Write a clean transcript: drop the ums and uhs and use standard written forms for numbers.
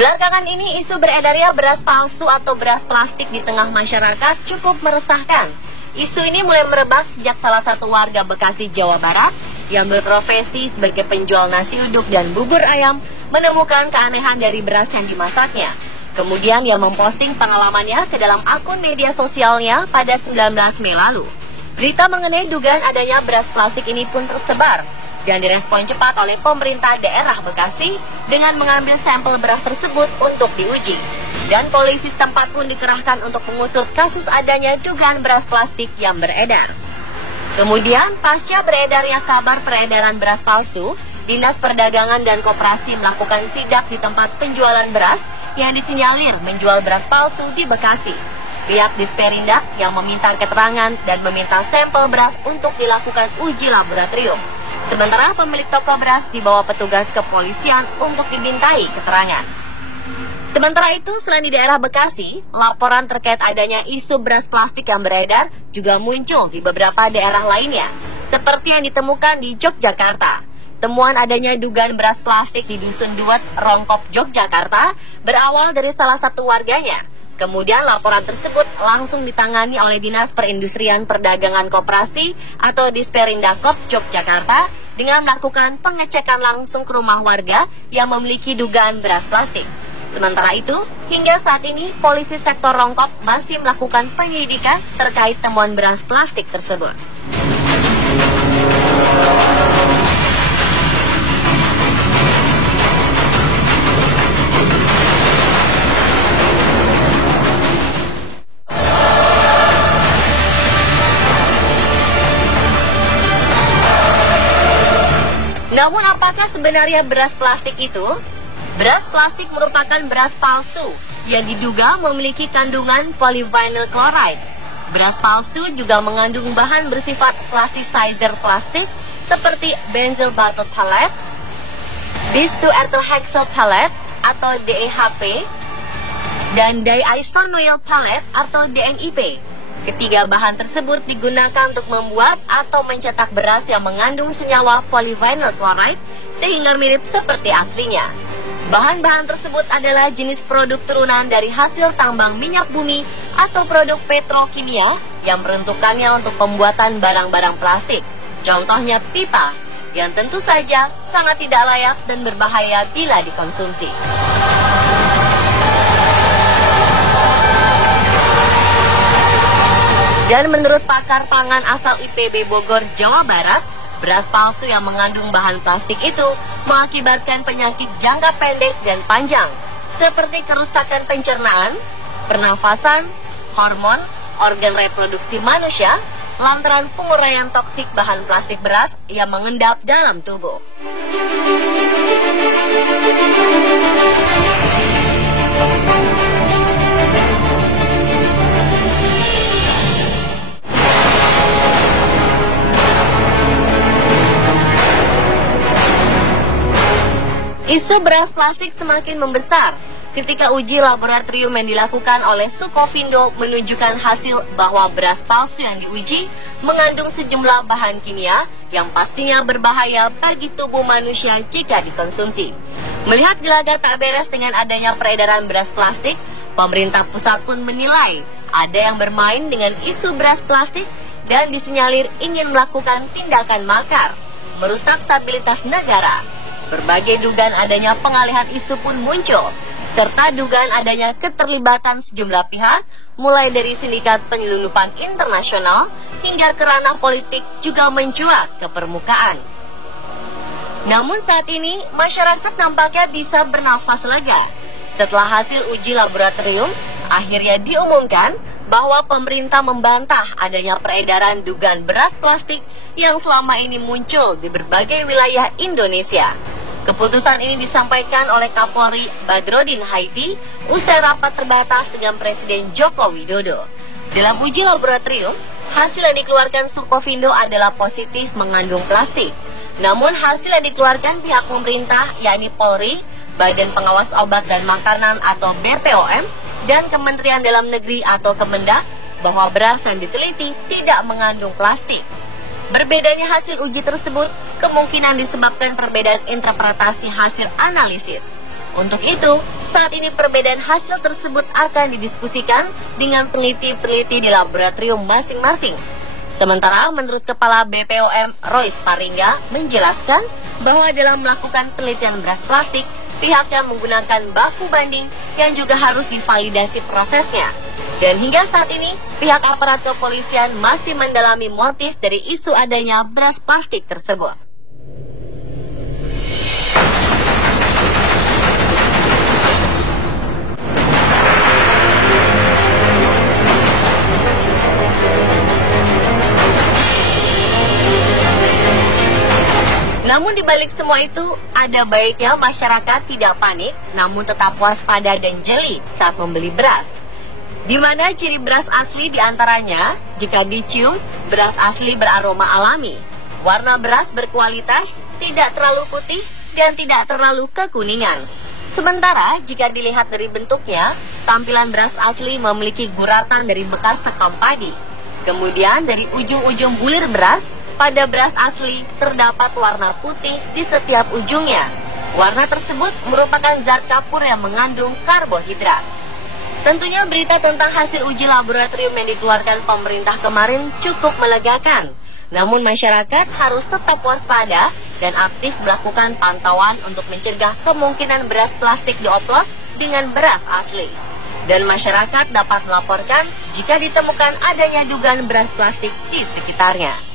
Belakangan ini isu beredarnya beras palsu atau beras plastik di tengah masyarakat cukup meresahkan. Isu ini mulai merebak sejak salah satu warga Bekasi, Jawa Barat yang berprofesi sebagai penjual nasi uduk dan bubur ayam menemukan keanehan dari beras yang dimasaknya. Kemudian ia memposting pengalamannya ke dalam akun media sosialnya pada 19 Mei lalu. Berita mengenai dugaan adanya beras plastik ini pun tersebar dan direspon cepat oleh pemerintah daerah Bekasi dengan mengambil sampel beras tersebut untuk diuji. Dan polisi setempat pun dikerahkan untuk mengusut kasus adanya dugaan beras plastik yang beredar. Kemudian, pasca beredarnya kabar peredaran beras palsu, Dinas Perdagangan dan Koperasi melakukan sidak di tempat penjualan beras yang disinyalir menjual beras palsu di Bekasi. Pihak Disperindak yang meminta keterangan dan meminta sampel beras untuk dilakukan uji laboratorium. Sementara pemilik toko beras dibawa petugas kepolisian untuk dimintai keterangan. Sementara itu, selain di daerah Bekasi, laporan terkait adanya isu beras plastik yang beredar juga muncul di beberapa daerah lainnya, seperti yang ditemukan di Yogyakarta. Temuan adanya dugaan beras plastik di Dusun Duet, Rongkop, Yogyakarta berawal dari salah satu warganya. Kemudian laporan tersebut langsung ditangani oleh Dinas Perindustrian Perdagangan Koperasi atau Disperindakop Yogyakarta dengan melakukan pengecekan langsung ke rumah warga yang memiliki dugaan beras plastik. Sementara itu, hingga saat ini polisi sektor Rongkop masih melakukan penyelidikan terkait temuan beras plastik tersebut. Namun apakah sebenarnya beras plastik itu? Beras plastik merupakan beras palsu yang diduga memiliki kandungan polyvinyl chloride. Beras palsu juga mengandung bahan bersifat plasticizer plastik seperti benzyl butyl phthalate, bis-2-ethylhexyl phthalate atau DEHP, dan diisonyl phthalate atau DNIP. Ketiga bahan tersebut digunakan untuk membuat atau mencetak beras yang mengandung senyawa polyvinyl chloride sehingga mirip seperti aslinya. Bahan-bahan tersebut adalah jenis produk turunan dari hasil tambang minyak bumi atau produk petrokimia yang peruntukannya untuk pembuatan barang-barang plastik. Contohnya pipa, yang tentu saja sangat tidak layak dan berbahaya bila dikonsumsi. Dan menurut pakar pangan asal IPB Bogor, Jawa Barat, beras palsu yang mengandung bahan plastik itu mengakibatkan penyakit jangka pendek dan panjang, seperti kerusakan pencernaan, pernafasan, hormon, organ reproduksi manusia, lantaran penguraian toksik bahan plastik beras yang mengendap dalam tubuh. Isu beras plastik semakin membesar ketika uji laboratorium yang dilakukan oleh Sukovindo menunjukkan hasil bahwa beras palsu yang diuji mengandung sejumlah bahan kimia yang pastinya berbahaya bagi tubuh manusia jika dikonsumsi. Melihat gelagat tak beres dengan adanya peredaran beras plastik, pemerintah pusat pun menilai ada yang bermain dengan isu beras plastik dan disinyalir ingin melakukan tindakan makar, merusak stabilitas negara. Berbagai dugaan adanya pengalihan isu pun muncul, serta dugaan adanya keterlibatan sejumlah pihak, mulai dari sindikat penyelundupan internasional hingga ke ranah politik juga mencuat ke permukaan. Namun saat ini, masyarakat nampaknya bisa bernafas lega. Setelah hasil uji laboratorium, akhirnya diumumkan bahwa pemerintah membantah adanya peredaran dugaan beras plastik yang selama ini muncul di berbagai wilayah Indonesia. Keputusan ini disampaikan oleh Kapolri Badrodin Haiti usai rapat terbatas dengan Presiden Joko Widodo. Dalam uji laboratorium, hasil yang dikeluarkan Sukovindo adalah positif mengandung plastik. Namun hasil yang dikeluarkan pihak pemerintah, yakni Polri, Badan Pengawas Obat dan Makanan atau BPOM, dan Kementerian Dalam Negeri atau Kemendak, bahwa beras yang diteliti tidak mengandung plastik. Berbedanya hasil uji tersebut kemungkinan disebabkan perbedaan interpretasi hasil analisis. Untuk itu, saat ini perbedaan hasil tersebut akan didiskusikan dengan peneliti-peneliti di laboratorium masing-masing. Sementara menurut Kepala BPOM Royce Paringga menjelaskan bahwa dalam melakukan penelitian beras plastik, pihaknya menggunakan baku banding yang juga harus divalidasi prosesnya. Dan hingga saat ini, pihak aparat kepolisian masih mendalami motif dari isu adanya beras plastik tersebut. Namun di balik semua itu, ada baiknya masyarakat tidak panik, namun tetap waspada dan jeli saat membeli beras. Di mana ciri beras asli diantaranya, jika dicium, beras asli beraroma alami. Warna beras berkualitas, tidak terlalu putih, dan tidak terlalu kekuningan. Sementara, jika dilihat dari bentuknya, tampilan beras asli memiliki guratan dari bekas sekam padi. Kemudian dari ujung-ujung bulir beras, pada beras asli terdapat warna putih di setiap ujungnya. Warna tersebut merupakan zat kapur yang mengandung karbohidrat. Tentunya berita tentang hasil uji laboratorium yang dikeluarkan pemerintah kemarin cukup melegakan. Namun masyarakat harus tetap waspada dan aktif melakukan pantauan untuk mencegah kemungkinan beras plastik dioplos dengan beras asli. Dan masyarakat dapat melaporkan jika ditemukan adanya dugaan beras plastik di sekitarnya.